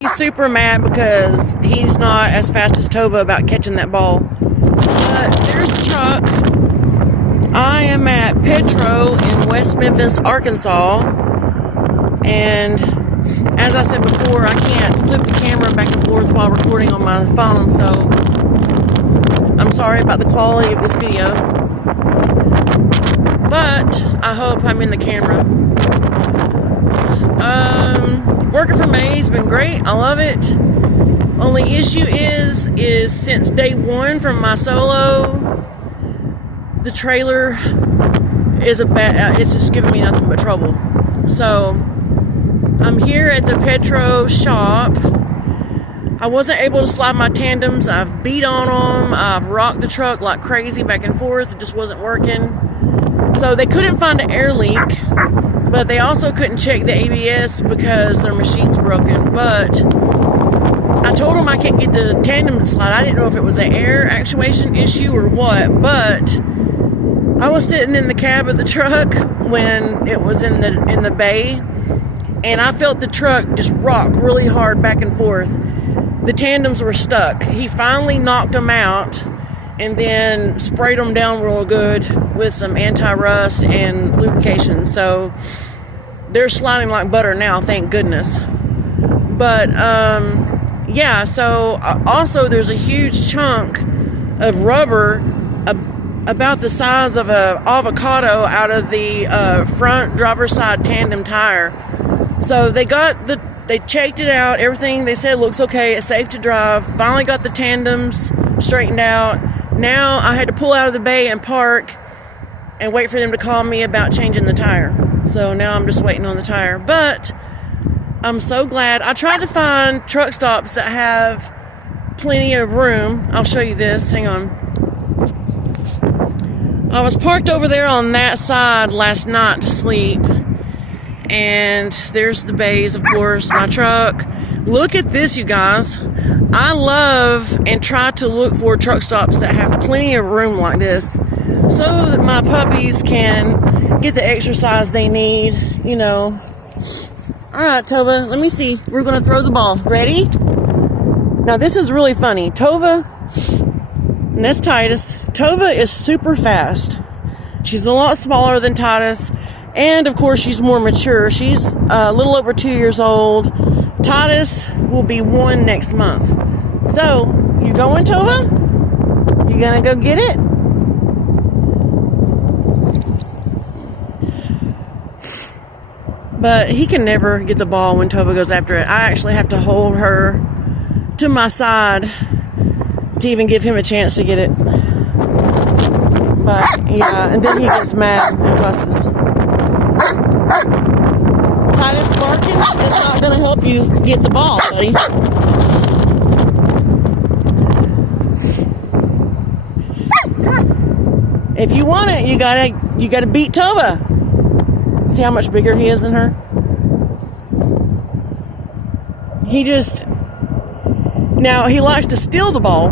He's super mad because he's not as fast as Tova about catching that ball. But there's the truck. I am at Petro in West Memphis, Arkansas. And as I said before, I can't flip the camera back and forth while recording on my phone, so I'm sorry about the quality of this video. But I hope I'm in the camera. Working for May's been great. I love it. Only issue is since day one from my solo, the trailer is it's just giving me nothing but trouble. So I'm here at the Petro shop. I wasn't able to slide my tandems. I've beat on them. I've rocked the truck like crazy back and forth. It just wasn't working. So they couldn't find an air leak, but they also couldn't check the ABS because their machine's broken. But I told them I can't get the tandem to slide. I didn't know if it was an air actuation issue or what, but I was sitting in the cab of the truck when it was in the bay, and I felt the truck just rock really hard back and forth. The tandems were stuck. He finally knocked them out and then sprayed them down real good with some anti-rust and lubrication. So they're sliding like butter now, thank goodness. But yeah, so also there's a huge chunk of rubber about the size of an avocado out of the front driver's side tandem tire. So they checked it out, everything they said looks okay, it's safe to drive. Finally got the tandems straightened out. Now I had to pull out of the bay and park and wait for them to call me about changing the tire. So now I'm just waiting on the tire. But I'm so glad. I tried to find truck stops that have plenty of room. I'll show you this. Hang on. I was parked over there on that side last night to sleep. And there's the bays, of course, my truck. Look at this, you guys. I love and try to look for truck stops that have plenty of room like this so that my puppies can get the exercise they need, you know. Alright, Tova, let me see. We're going to throw the ball. Ready? Now, this is really funny. Tova, and that's Titus. Tova is super fast. She's a lot smaller than Titus. And, of course, she's more mature. She's a little over 2 years old. Titus will be 1 next month. So, you going, Tova? You gonna go get it? But he can never get the ball when Tova goes after it. I actually have to hold her to my side to even give him a chance to get it. But, yeah, and then he gets mad and fusses. Titus, barking is not going to help you get the ball, buddy. If you want it, you gotta beat Tova. See how much bigger he is than her? Now he likes to steal the ball.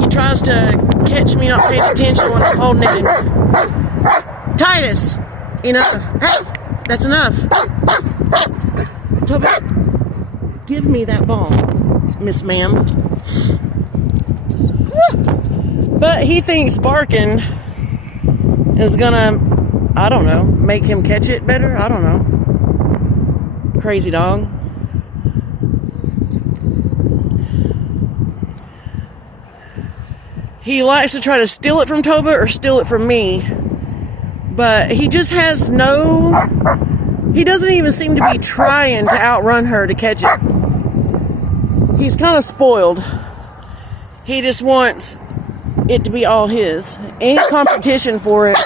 He tries to catch me not paying attention when I'm holding it. Titus, enough. Hey, that's enough. Tova, give me that ball, Miss Ma'am. But he thinks barking is gonna, I don't know, make him catch it better. I don't know. Crazy dog. He likes to try to steal it from Tova or steal it from me. But he just has he doesn't even seem to be trying to outrun her to catch it. He's kind of spoiled. He just wants it to be all his. Any competition for it,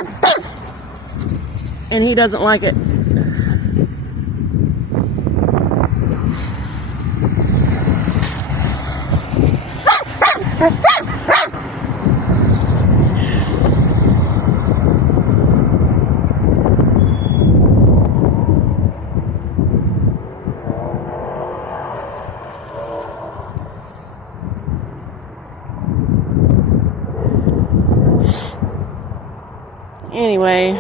and he doesn't like it. Anyway,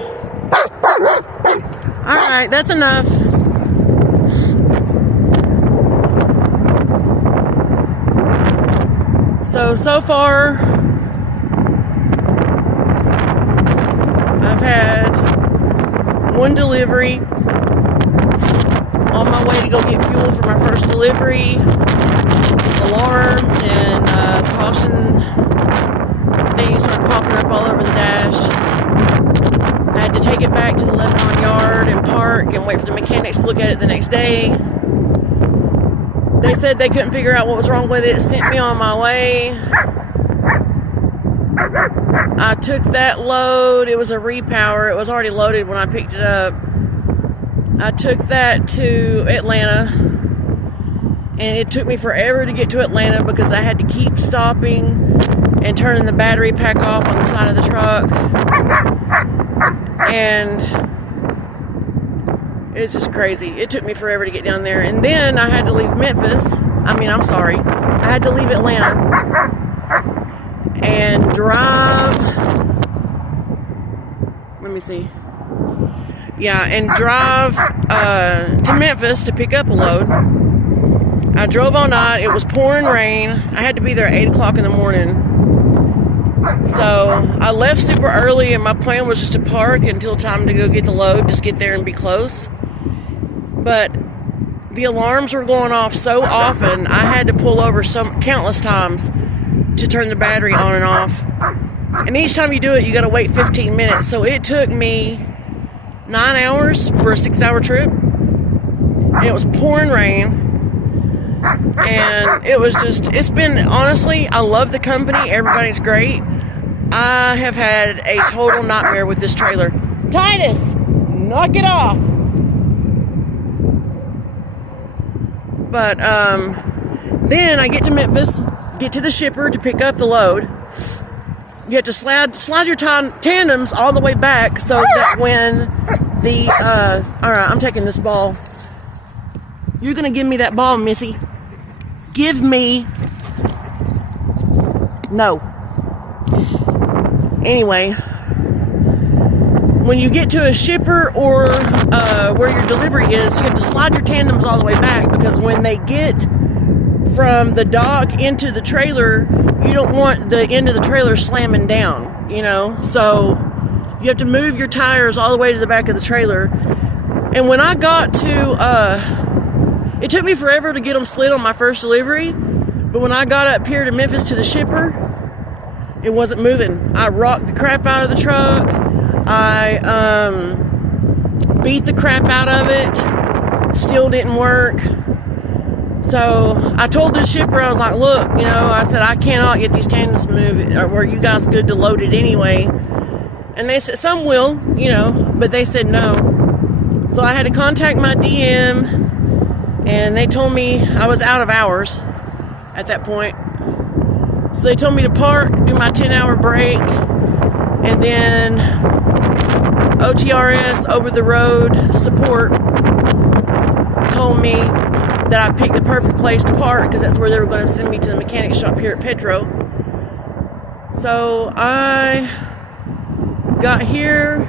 all right. Alright, that's enough. So far, I've had one delivery. On my way to go get fuel for my first delivery. Alarms and caution things started popping up all over the dash. I had to take it back to the Lebanon yard and park and wait for the mechanics to look at it the next day. They said they couldn't figure out what was wrong with it. Sent me on my way. I took that load. It was a repower. It was already loaded when I picked it up. I took that to Atlanta, and it took me forever to get to Atlanta because I had to keep stopping and turning the battery pack off on the side of the truck. And it's just crazy. It took me forever to get down there. And then I had to leave Memphis. I had to leave Atlanta and drive. Let me see. Yeah, and drive to Memphis to pick up a load. I drove all night. It was pouring rain. I had to be there at 8 o'clock in the morning. So I left super early, and my plan was just to park until time to go get the load, just get there and be close. But the alarms were going off so often, I had to pull over countless times to turn the battery on and off. And each time you do it, you got to wait 15 minutes. So it took me 9 hours for a 6-hour trip. And it was pouring rain. And it was just, it's been, honestly, I love the company. Everybody's great. I have had a total nightmare with this trailer. Titus, knock it off. But then I get to Memphis, get to the shipper to pick up the load. You have to slide your tandems all the way back so that when the, alright, I'm taking this ball. You're going to give me that ball, Missy. Give me. No. Anyway, when you get to a shipper or where your delivery is, you have to slide your tandems all the way back because when they get from the dock into the trailer, you don't want the end of the trailer slamming down, you know? So you have to move your tires all the way to the back of the trailer. And when I got to, it took me forever to get them slid on my first delivery, but when I got up here to Memphis to the shipper, it wasn't moving. I rocked the crap out of the truck. I beat the crap out of it. Still didn't work. So I told the shipper, I was like, look, you know, I said, I cannot get these tandems moving, or were you guys good to load it anyway? And they said, some will, you know, but they said no. So I had to contact my DM, and they told me I was out of hours at that point. So they told me to park, do my 10-hour break, and then OTRS, over the road support, told me that I picked the perfect place to park because that's where they were going to send me to the mechanic shop here at Petro. So I got here,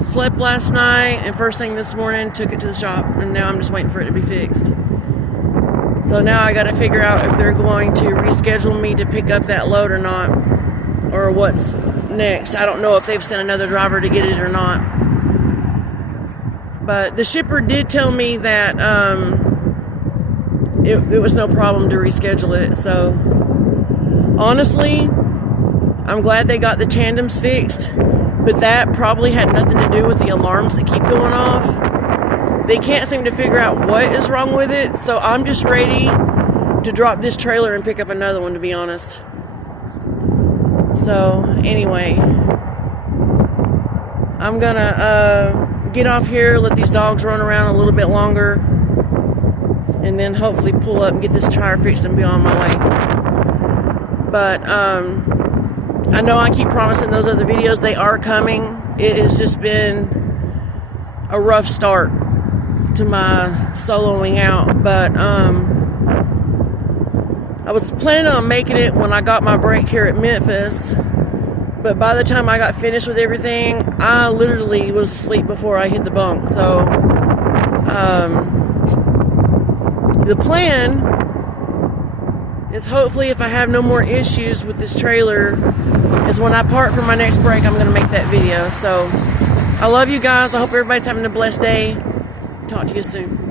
slept last night, and first thing this morning took it to the shop, and now I'm just waiting for it to be fixed. So now I got to figure out if they're going to reschedule me to pick up that load or not, or what's next. I don't know if they've sent another driver to get it or not. But the shipper did tell me that it was no problem to reschedule it. So honestly, I'm glad they got the tandems fixed, but that probably had nothing to do with the alarms that keep going off. They can't seem to figure out what is wrong with it, so I'm just ready to drop this trailer and pick up another one, to be honest. So anyway, I'm gonna get off here, let these dogs run around a little bit longer, and then hopefully pull up and get this tire fixed and be on my way. But I know I keep promising those other videos. They are coming. It has just been a rough start to my soloing out, but I was planning on making it when I got my break here at Memphis, But by the time I got finished with everything, I literally was asleep before I hit the bunk. So, the plan is hopefully if I have no more issues with this trailer, is when I part for my next break, I'm going to make that video. So, I love you guys. I hope everybody's having a blessed day. Talk to you soon.